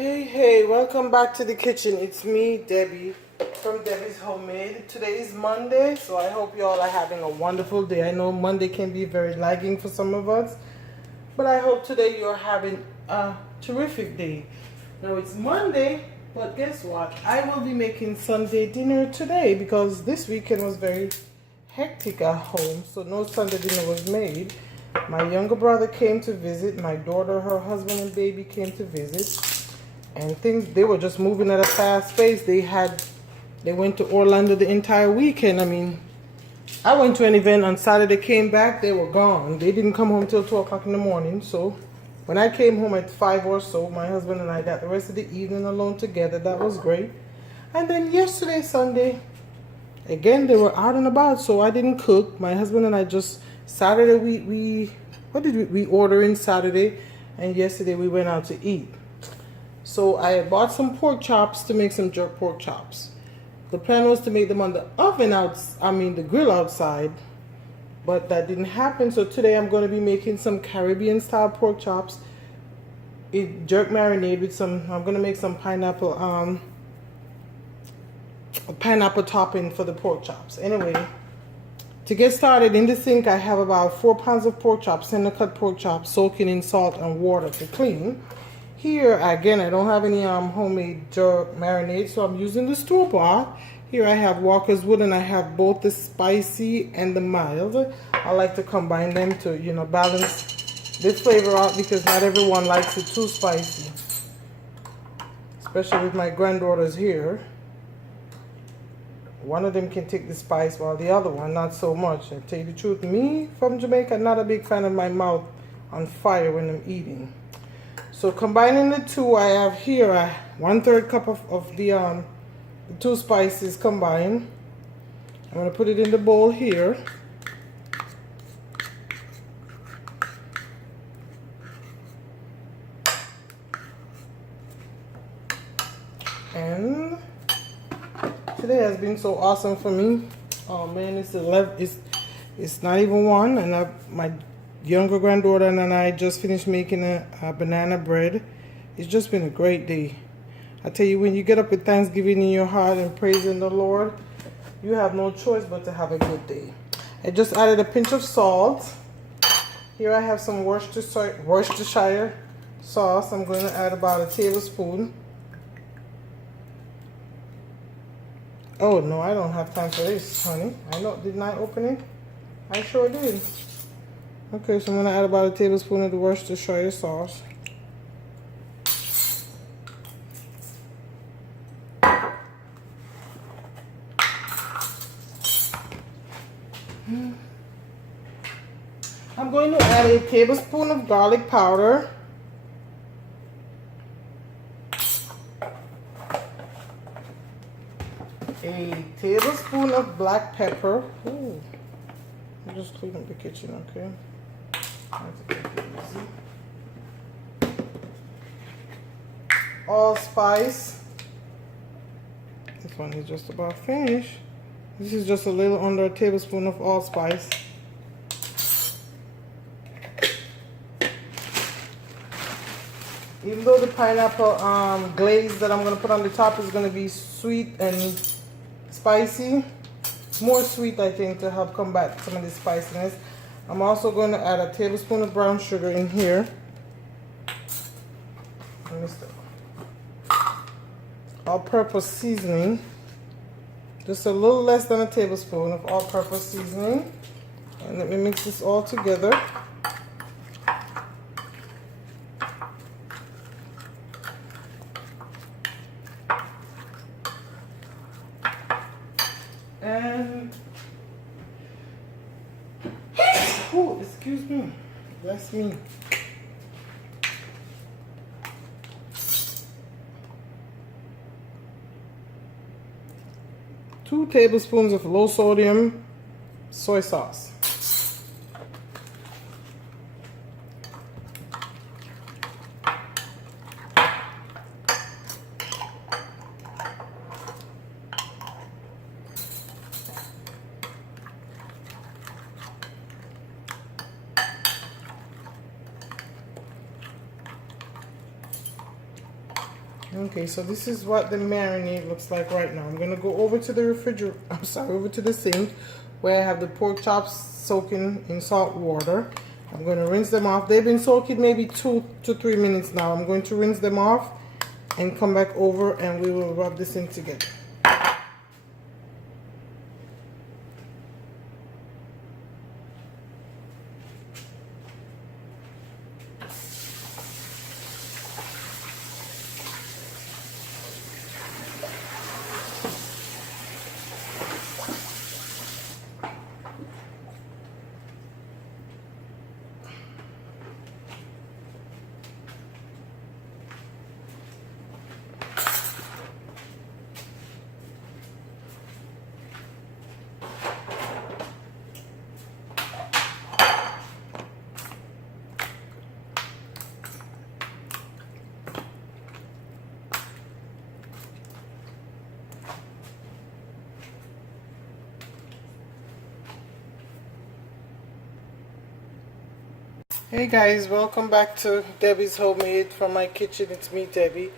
Hey, welcome back to the kitchen. It's me, Debbie, from Debbie's Homemade. Today is Monday, so I hope you all are having a wonderful day. I know Monday can be very lagging for some of us, but I hope today you're having a terrific day. Now it's Monday, but guess what? I will be making Sunday dinner today because this weekend was very hectic at home, so no Sunday dinner was made. My younger brother came to visit, my daughter, her husband and baby came to visit. And they were just moving at a fast pace. They went to Orlando the entire weekend. I mean, I went to an event on Saturday, came back, they were gone. They didn't come home till 2 o'clock in the morning. So when I came home at 5 or so, my husband and I got the rest of the evening alone together. That was great. And then yesterday, Sunday, again, they were out and about, so I didn't cook. My husband and I just, Saturday, we order in Saturday, and yesterday we went out to eat. So I bought some pork chops to make some jerk pork chops. The plan was to make them on the the grill outside, but that didn't happen. So today I'm going to be making some Caribbean style pork chops. Jerk marinade with some, I'm going to make some pineapple topping for the pork chops. Anyway, to get started, in the sink I have about 4 pounds of pork chops, tender cut pork chops, soaking in salt and water to clean. Here, again, I don't have any homemade jerk marinade, so I'm using the store-bought. Here I have Walker's Wood, and I have both the spicy and the mild. I like to combine them to, balance the flavor out because not everyone likes it too spicy. Especially with my granddaughters here. One of them can take the spice while the other one not so much. I tell you the truth, me from Jamaica, not a big fan of my mouth on fire when I'm eating. So combining the two, I have here a 1/3 cup of the two spices combined. I'm going to put it in the bowl here. And today has been so awesome for me. Oh man, it's not even one, and my younger granddaughter and I just finished making a banana bread. It's just been a great day. I tell you, when you get up with Thanksgiving in your heart and praising the Lord, you have no choice but to have a good day. I just added a pinch of salt. Here I have some Worcestershire sauce. I'm going to add about a tablespoon. Oh no, I don't have time for this, honey. Didn't I open it? I sure did. Okay, so I'm going to add about a tablespoon of the Worcestershire sauce. I'm going to add a tablespoon of garlic powder. A tablespoon of black pepper. Ooh. I'll just clean up the kitchen, okay? Allspice. This one is just about finished. This is just a little under a tablespoon of allspice. Even though the pineapple glaze that I'm going to put on the top is going to be sweet and spicy, more sweet I think to help combat some of the spiciness, I'm also going to add a tablespoon of brown sugar in here. All-purpose seasoning. Just a little less than a tablespoon of all-purpose seasoning. And let me mix this all together. And oh, excuse me, that's me. 2 tablespoons of low sodium soy sauce. Okay, so this is what the marinade looks like right now. I'm gonna go over to the refrigerator. I'm sorry, over to the sink where I have the pork chops soaking in salt water. I'm gonna rinse them off. They've been soaking maybe 2 to 3 minutes now. I'm going to rinse them off and come back over and we will rub this in together. Hey guys, welcome back to Debbie's Homemade from my kitchen. It's me, Debbie.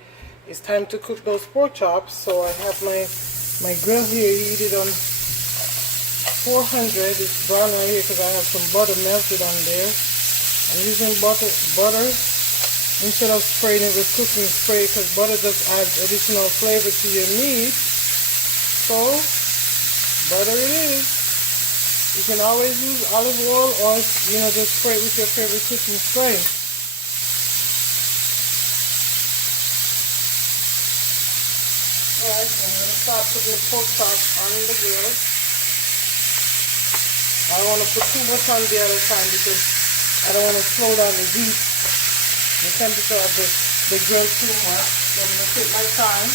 It's time to cook those pork chops. So I have my grill here heated on 400. It's brown right here because I have some butter melted on there. I'm using butter instead of spraying it with cooking spray because butter just adds additional flavor to your meat. So butter it is. You can always use olive oil or, you know, just spray it with your favorite cooking spray. Alright, so I'm going to start putting the pork chops on the grill. I don't want to put too much on the other time because I don't want to slow down the heat, the temperature of the grill too much. So I'm going to take my time.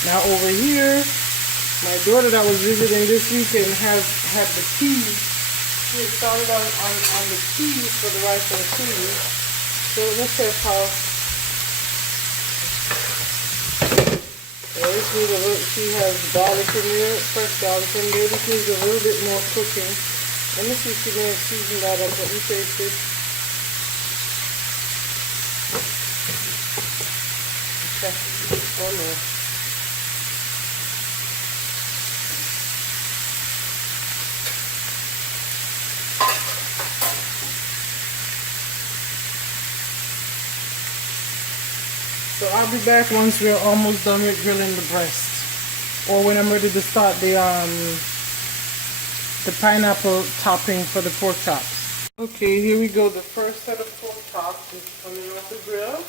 Now over here, my daughter that was visiting this weekend had the peas. She had started on the peas for the rice and peas. So let's see how. Well, she has garlic in there, fresh garlic in there. This needs a little bit more cooking. Let me see if she can season that up. Let me taste it. Okay. Oh no. So I'll be back once we're almost done with grilling the breast, or when I'm ready to start the pineapple topping for the pork chops. Okay, here we go. The first set of pork chops is coming off the grill.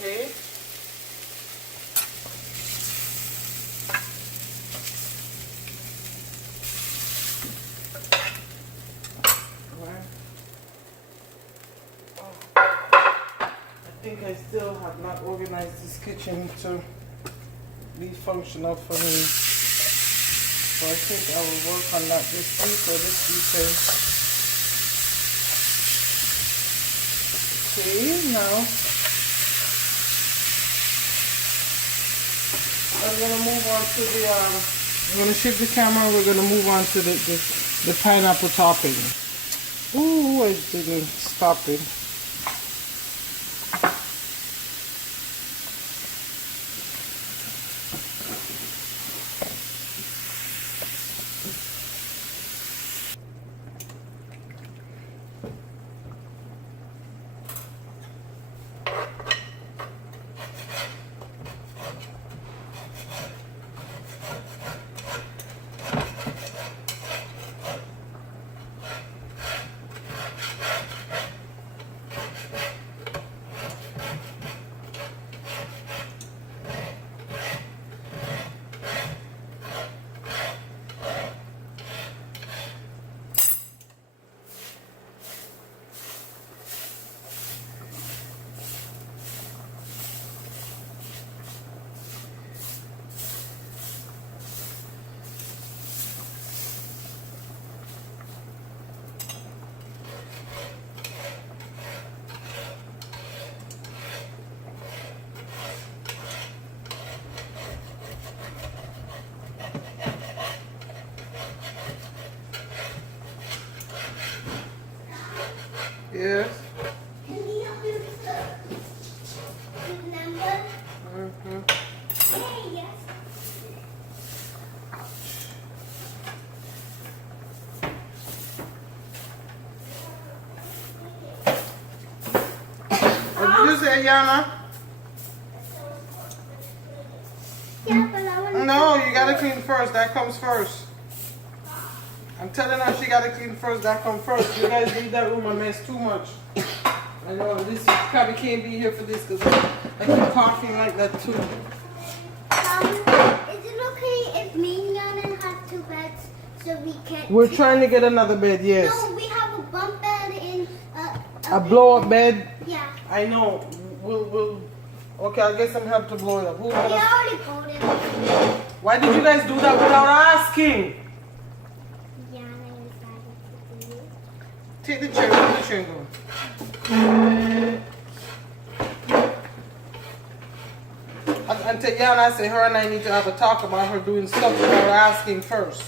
Okay. I think I still have not organized this kitchen to be functional for me. So I think I will work on that this week or this weekend. Okay, now I'm gonna move on to the I'm gonna shift the camera. We're gonna move on to the pineapple topping. Ooh, I didn't stop it. Yes. Can you help me with the number? Mm-hmm. Hey, yes. What did you say, Yana? Yeah, but I want to. No, you gotta clean first. That comes first. I'm telling her she gotta clean first. That comes first. You guys leave that room a mess too much. I know this you probably can't be here for this because I keep coughing like that too. Is it okay if me and Yana have two beds so we can? We're trying to get another bed. Yes. No, we have a bunk bed and A blow-up bed. Yeah. I know. We'll. Okay, I'll get some help to blow it up. Who We gonna- already bought it. Why did you guys do that without asking? Yana decided to do it. Take the chair. Where's the chair go? And tell Yana, I say her and I need to have a talk about her doing stuff without asking first.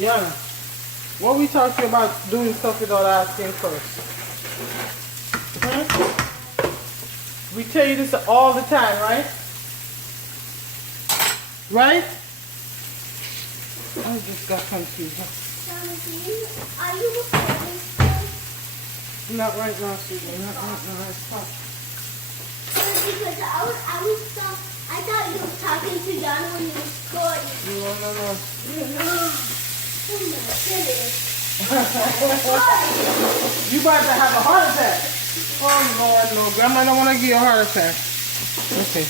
Yana, what we talking about doing stuff without asking first? Huh? We tell you this all the time, right? Right? I just got confused. Are you recording still? Not right now, Susan. Not right now. Let's talk. Because I thought you were talking to Yana when you were recording. No. Oh my goodness. You about to have a heart attack. Oh, Lord, no. Grandma don't want to give you a heart attack. Okay.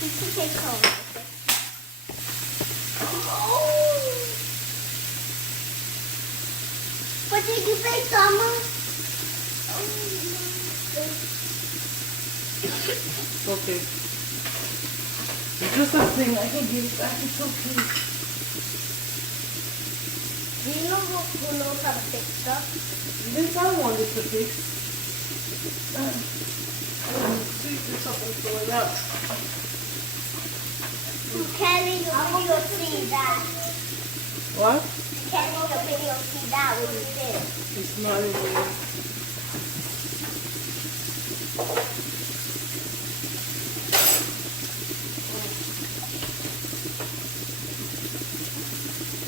You should take home. What did you say, Summer? Okay. just a thing. I can give it back. It's okay. Do you know who knows how to fix stuff? This I wanted to fix. See, there's something going up. Can in the video see that? What? Can in the video see that when you did? It's not even.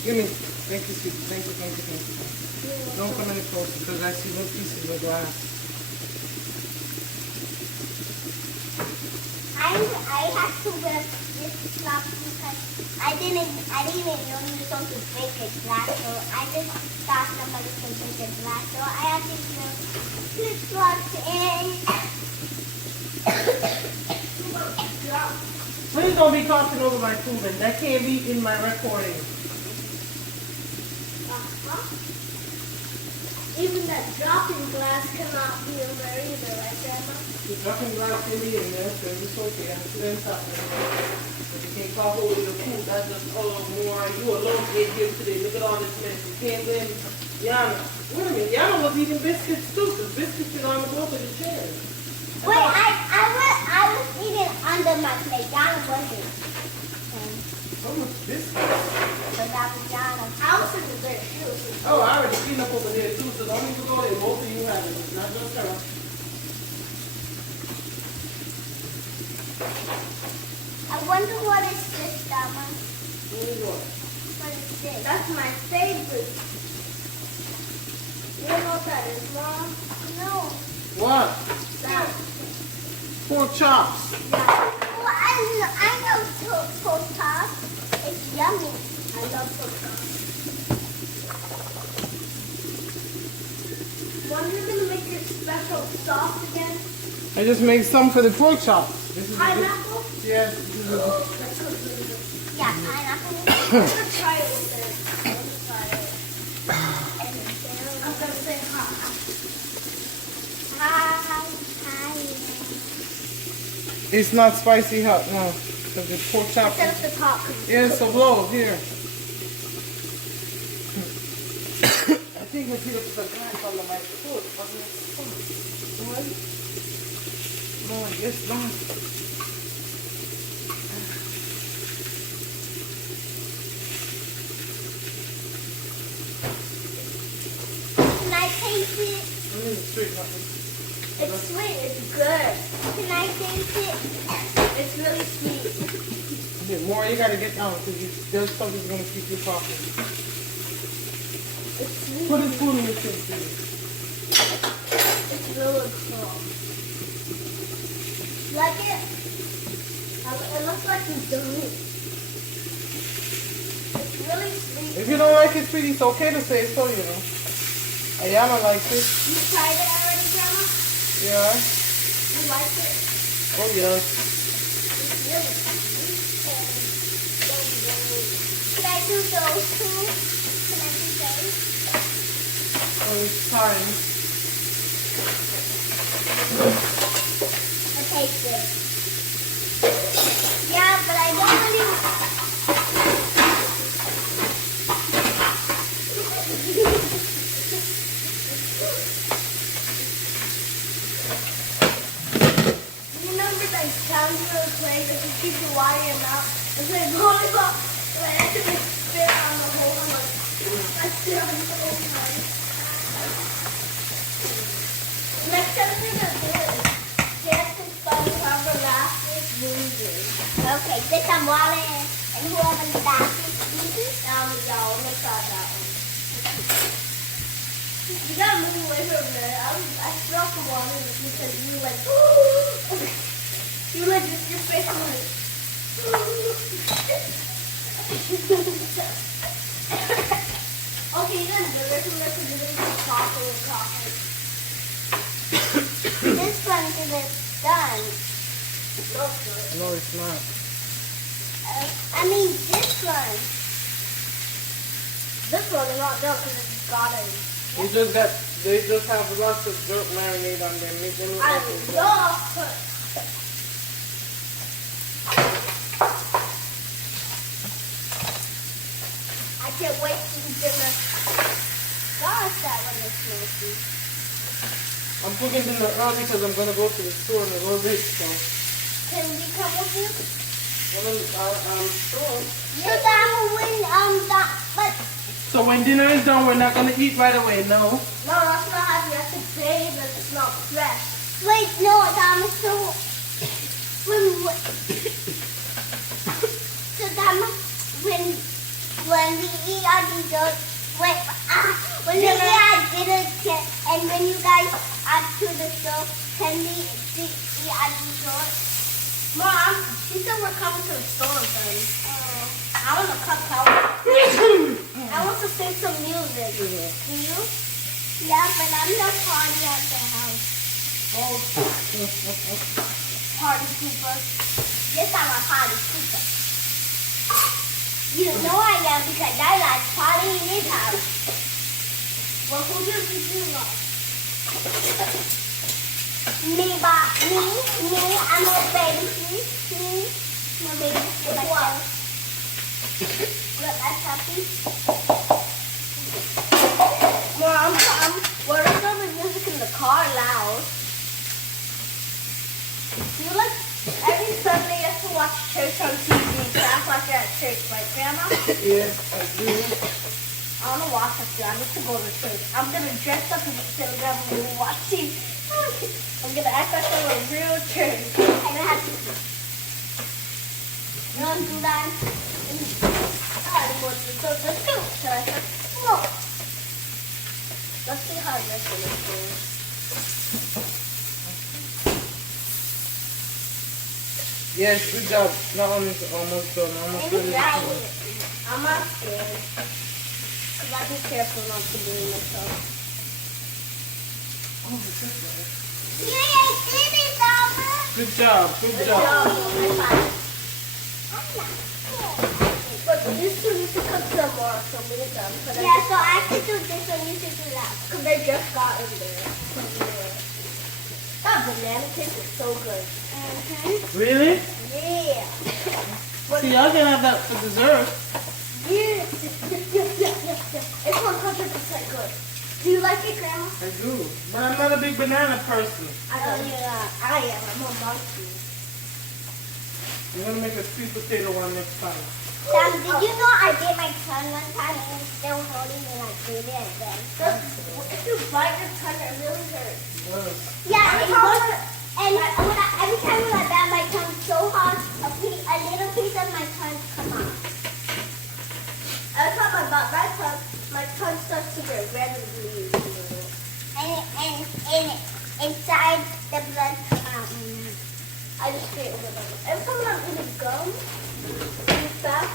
Give me. Thank you, sweetie. Thank you, thank you, thank you. Don't come any closer because I see little pieces of glass. I had to wear this top because I didn't know you were supposed to break a glass, so I just thought somebody could break a glass, so I had to wear flip flops and Please don't be talking over my food, and that can't be in my recording. even that dropping glass cannot be in there either, right, Grandma? The dropping glass can be in there, so it's okay. Accidents happen. But you can't talk over your food. That's just more. You alone get here today. Look at all this mess. You can't blame Yana. Wait a minute. Yana was eating biscuits too, because biscuits get on the both of the chairs. Wait, I was eating under my plate. Yana wasn't. So much biscuits. So that was Yana's. I was in there too. Oh, I already cleaned up over there too, so don't even go there. Both of you have it. It's not just her. I wonder what is this, Grandma? What? What is this? That's my favorite. You don't know what that is, Mom? No. What? That. Pork chops. Yeah. Oh, I know pork chops. It's yummy. I love pork chops. When you're gonna make your special sauce again? I just made some for the pork chops. This is Pineapple? yes. This is That's so good. Yeah, pineapple. I'm gonna try it with it. I'm gonna try it. And then I'm gonna say hi. Hi. It's not spicy hot, no. Because the pork chops. Instead of the top. Yeah, so blow here. I think we put the glass on my foot. No, yes, no. Can I taste it? It's sweet, It's sweet. It's good. Can I taste it? It's really sweet. The more you gotta get down because there's something that's gonna keep you talking. It's sweet. Put a spoon in your food, please. It's really cool. Like it? It looks like it's delicious. It's really sweet. If you don't like it, sweetie, it's okay to say so, you know. Ayana likes it. You tried it already, Grandma? Yeah. You like it? Oh, yes. It's really sweet. Can I do those two? Can I do those? Oh, it's time. I taste it. Yeah, but I don't really... You remember that sound you were playing that you keep the water in your mouth? It's like volleyball. And I had to like spit on the whole. I'm like, I spit on the whole time. Next time we're gonna do it. Dance and fun, whoever laughs loses. Okay, get some water and whoever laughs loses. Y'all, make that one. You gotta move away from there. I spilled the water because you like, you like just your face was like, okay, you're gonna do this and this and you're gonna keep coughing and coughing. This one is done. No, it's not. I mean this one. This one is not done because it's got it. They just have lots of dirt marinade on them. Make them look I like it's love it. can't wait to dinner. Gosh, that one looks nasty. I'm cooking dinner early because I'm gonna go to the store in a little bit. So, Can we come with you? I'm sure. So that when but So when dinner is done, we're not gonna eat right away. No. no, that's not how you have to bathe and it's not fresh. Wait, no, Thomas. So when we eat our dessert, when we eat our dinner, and when you guys add to the stove, can we eat our dessert? Mom, she said we're coming to the store then. I want to cut out. I want to sing some music. Do you? Yeah, but I'm not party at the house. Oh. Party pooper. Yes, I'm a party pooper. You know I am because I like party in this house. Well, who do you love? Me, I'm a baby. Me, my baby. What? Look, I'm happy. Mom, what is all the music in the car loud? You like every Sunday you have to watch church on TV. So I watch it at church, right, Grandma? Yes, I do. I want to watch it too. I need to go to church. I'm going to dress up and sit down and watch TV. I'm going to act like I'm a real church. I'm going to have to... You want to do that? So let's go. Should I start? No. Let's see how this one goes. Yes, good job. Not only is it almost done, almost Maybe ready to that eat. way. I'm not scared. Because I be careful not to do myself. Oh, this is right. Yeah, I did it, Mama. Good job, good job. But this one you should cook some more, so we're done. Yeah, so I have to do this one, you should do that. Because they just got in there. That banana cake is so good. Really? Yeah. See, y'all can have that for dessert. Yes. It's 100% good. Do you like it, Grandma? I do. But I'm not a big banana person. I know you're not. I am. I'm a monkey. I'm going to make a sweet potato one next time. Sam, did you know I did my tongue one time and it's still holding and I did it again? If you bite your tongue, it really hurts. Yes. Yeah, every time when I bite my tongue so hard, a little piece of my tongue come out. Every time I bite my tongue, my tongue starts to get red and blue. And inside the blood come out. I just get over them. Every time I'm eating gum, that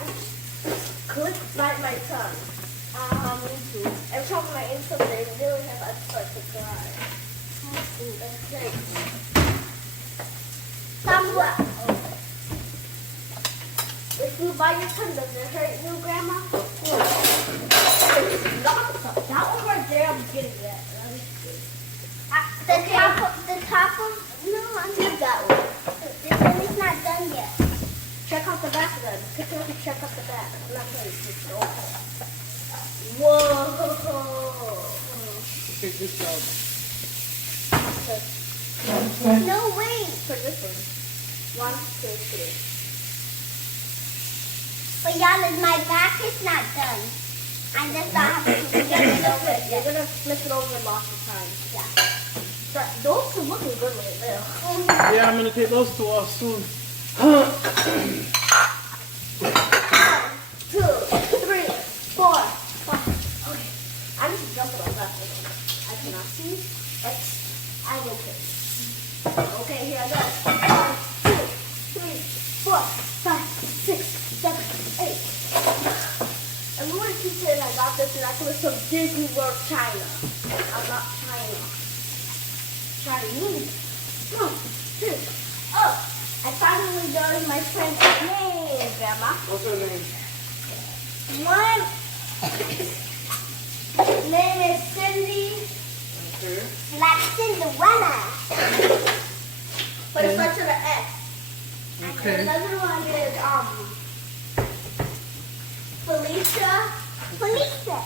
could bite my tongue. Me too. Every time I eat something really hard, I start to cry. That's great. Somewhat. If you bite your tongue, does it hurt you, Grandma? That one right there, I'm getting that. The top of, no, I'm not that one. This one is not done yet. Check out the back then. Take a look and check out the back. I'm not going to switch it over. Whoa. Take this out. No, wait. For this one. 1, 2, 3. But y'all, my back is not done. I just have to get it over. You're going to flip it over lots of times. Yeah. Those are looking good right there. Yeah, I'm going to take those two off soon. 1, 2, 3, 4, 5. Okay. I'm just jumping on that. I cannot see. I will pick. Okay, here I go. 1, 2, 3, 4, 5, 6, 7, 8. Everyone keeps saying I got this and I can from Disney World, China. I'm not China. Chinese. 1, 2. Oh, I finally learned my friend's name, Grandma. What's her name? One name is Cindy. Okay. Like Cinderella. But it starts with an S. Okay. And another one is Felicia. Felicia.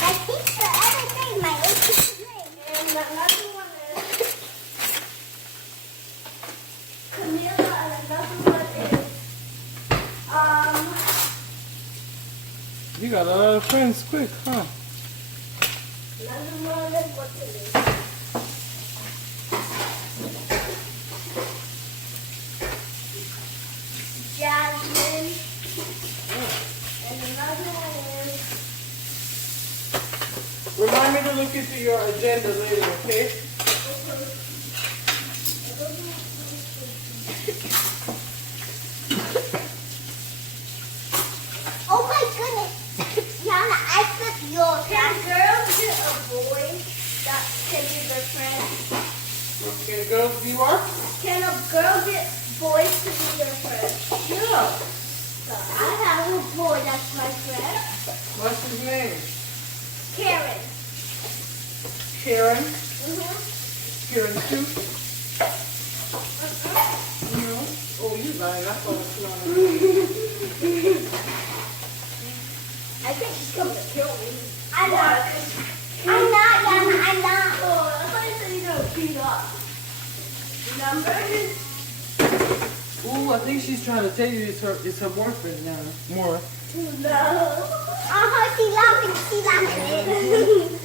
My pizza every day. My pizza every day. And another one is Camila, and another one is You got a lot of friends quick, huh? another one is what's it is? Jasmine. And another one is Remind me to look into your agenda later, okay? Oh my goodness. Yana, I flipped yours. can girls get a boy that can be their friend? Can girls be what? Can a girl get boys to be their friend? Yeah. I have a boy that's my friend. What's his name? Karen. Karen. Mm-hmm. Karen too. No. Oh, you lying. That's what it's on. I think she's coming to kill me. I'm not. I'm not, Yana. I'm not. Oh, I thought you said you were beat up. Remember? Ooh, I think she's trying to tell you it's her boyfriend now. More. No. She's laughing. She's laughing.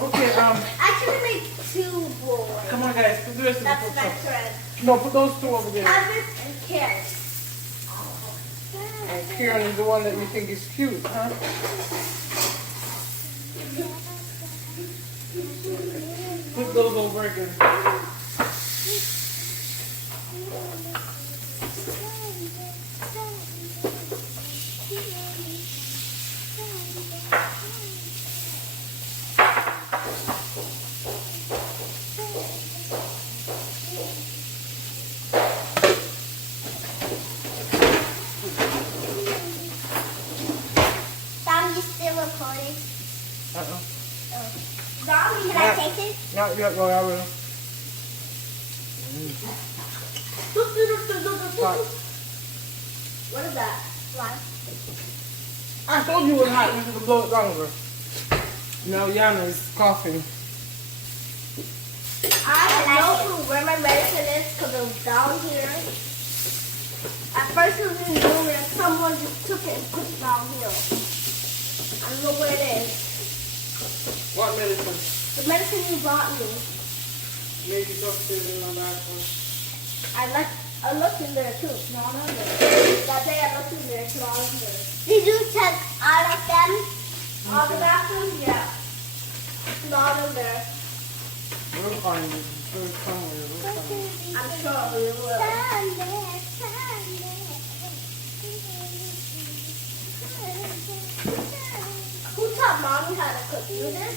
Okay, I should have made 2 boys. come on guys, put the rest of the That's food my stuff. friend. No, put those two over there. Travis and Karen. And Karen is the one that you think is cute, huh? Put those over again. Tom, you still recording? Uh-uh. Can I take this? Not yet, well, I will. What is that? One. I told you it was hot, you should have blown it longer. Now Yana is coughing. I have no clue where my medicine is because it was down here. At first it was in the room and someone just took it and put it down here. I don't know where it is. What medicine? The medicine you brought me. Maybe it's upstairs in the back one. I looked in there too. It's not in there. That day I looked in there. It's not in there. Did you check all of them? All the bathrooms? Yeah. It's not in there. We'll find it. It's very somewhere. We'll find it. I'm sure we will. Who taught mommy how to cook? You did?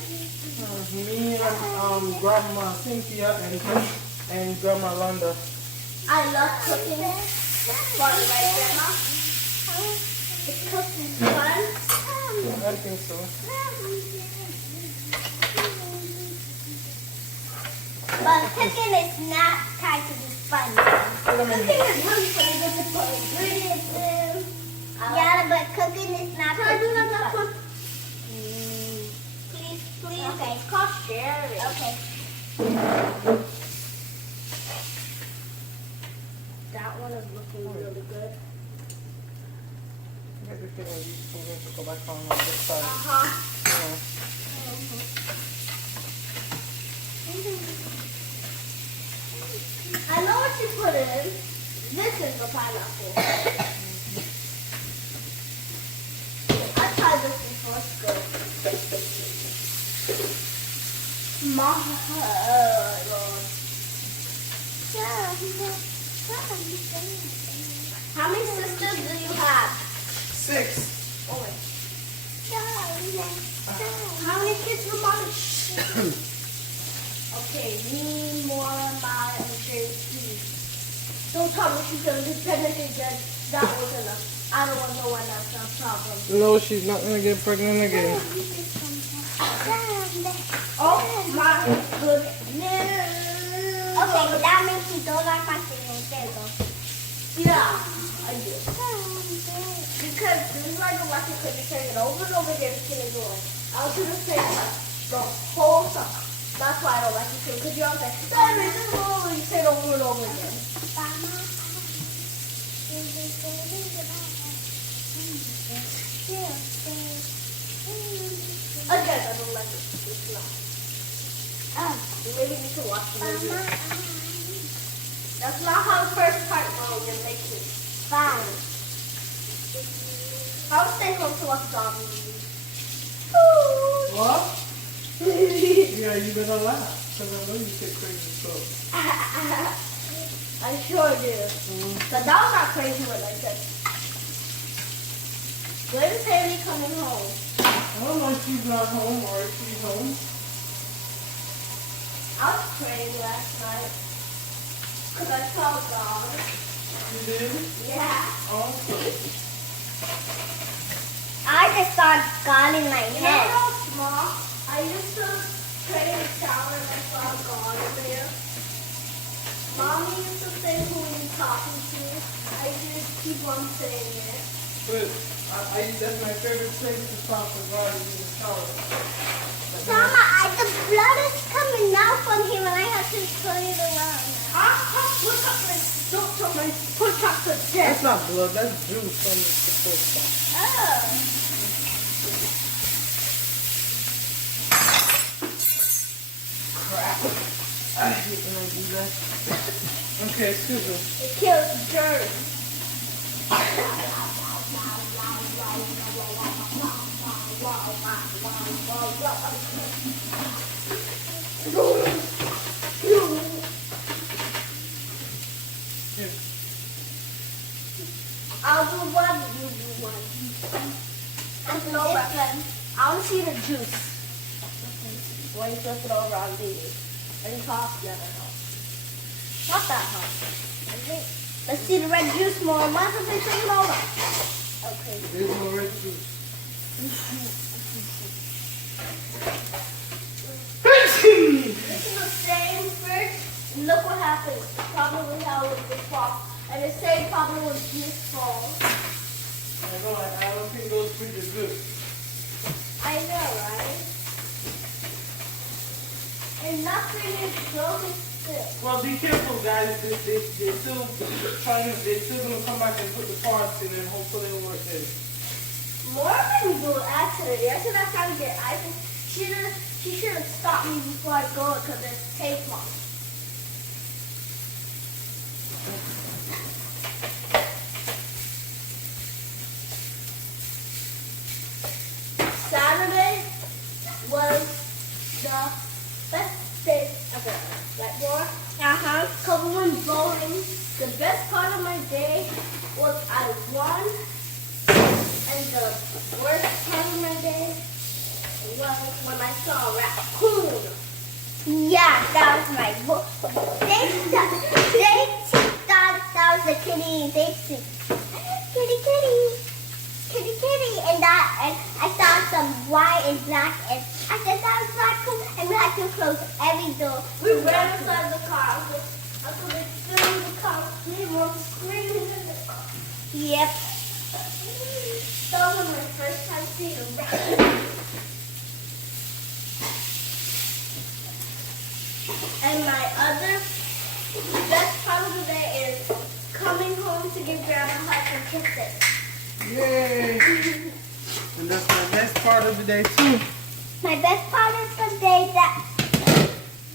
Me and Grandma Cynthia and Grandma Londa. I love cooking. Fun, right, Grandma? Is cooking fun? I think so. But cooking is not kind to be fun. Cooking is really fun. You get to put ingredients in. Yeah, but cooking is not Can I do kind to that be fun. one? Please, please. Okay, it's called sharing. Okay. That one is looking really good. I get the feeling these two need to go back on this side. Uh-huh. Yeah. I know what you put in. This is the pineapple. I tried this before. It's good. My Lord. How many sisters do you have? 6. Oh, wait. How many kids do mommy? Okay, me, Mora, Maya, and JP. Don't tell me she's gonna be pregnant again. That was enough. I don't want no one else. No problem. No, she's not gonna get pregnant again. Oh my goodness. Okay, that means you don't like my singing. There you go. Yeah, I do. Because this is like keep saying it over and over again to me going. I was gonna say the whole song. That's why I don't like you too, because you always say, Daddy, this is over. You say it over and over again. Again, I don't like it. It's not. You maybe need to watch the movie. That's not how the first part goes. It makes it fine. I would stay home to watch zombie movies. What? Yeah, you better laugh. Because I know you say crazy stuff. I sure do. But that was not crazy what I said. When is Haley coming home? I don't know if she's not home or if she's home. I was praying last night. Because I saw God. You did? Yeah. Awesome. I just saw God in my You know head. how small? I used to pray in the shower and I saw God in there. Mommy used to say, who are you talking to? I just keep on saying it. But that's my favorite place to talk to God is in the shower. Mama, the blood is coming out from him and I have to turn it around. Look up my don't tell my push up the death. That's not blood, that's juice from the pork chop. Oh. Crap. I hate when I do that. Okay, excuse me. It kills germs. I'll do one, you do one. I'm No, but different. I want to see the juice. When you flip it over, I'll leave it. And it's hot, yeah, that hot. Not that hot. Okay. Let's see the red juice more. Might as well take it over. Okay. There's no red juice. This is the same fish. Look what happens. Probably how it would fall. And the same problem with this fall. I know, I don't think those fish are good. I know, right? And nothing is broken still. Well, be careful, guys. They're still gonna come back and put the parts in and hopefully it'll work there. Morgan will accident. Yesterday I tried to get ice. She should have stopped me before I go because there's tape on it. Saturday was the best day ever. Like more? Covering bowling. The best part of my day was I won. And the worst part of my day was when I saw a raccoon. Yeah, that was my book. They thought that was a kitty. They said, kitty, kitty, kitty, kitty. And I saw some white and black. And I said, that was raccoon. And we had to close every door. We ran inside the car. Until they filled the car. We were screaming in the car. Yep. That was my first time seeing a raccoon. And my other best part of the day is coming home to give Grandma hugs and kisses. Yay! And that's my best part of the day too. My best part is the day that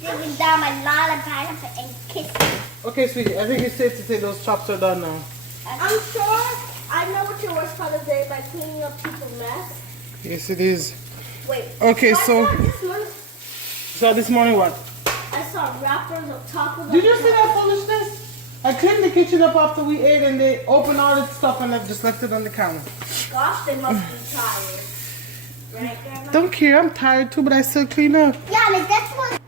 giving down my lollipop and kissing. Okay, sweetie, I think it's safe to say those chops are done now. I'm sure I know what your worst part of the day by cleaning up people's mess. Yes, it is. Wait. Okay, so This morning, what? I saw wrappers of Taco Bell. Did you see that foolishness? I cleaned the kitchen up after we ate and they opened all the stuff and I just left it on the counter. Gosh, they must be tired. Right, Grandma? Don't care, I'm tired too, but I still clean up. Yeah, like that's what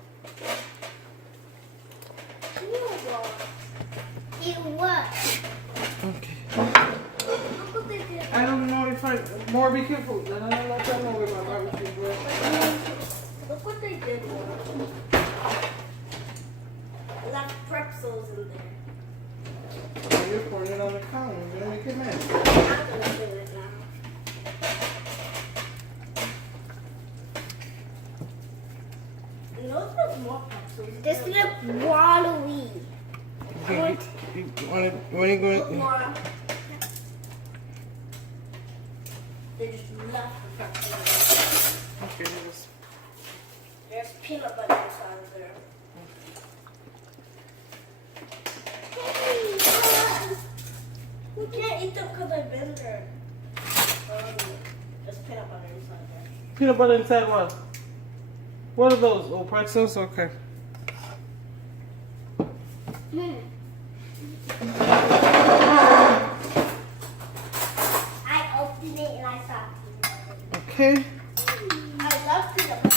it was. Okay. Look what they did. I don't know if I... More be careful. I don't know if I know where my barbecue was. Look what they did. They left pretzels in there. You're pouring it on the counter. You're going to make it mess. I'm gonna do it now. You want it? When you Put going? more. They just left the pepper. Okay. Just, There's peanut butter inside of there. We can't eat them because I've been there. There's peanut butter inside there. peanut butter inside what? What are those? Oh, pretzels? Okay. I opened it and I saw peanut butter. Okay. I love peanut butter.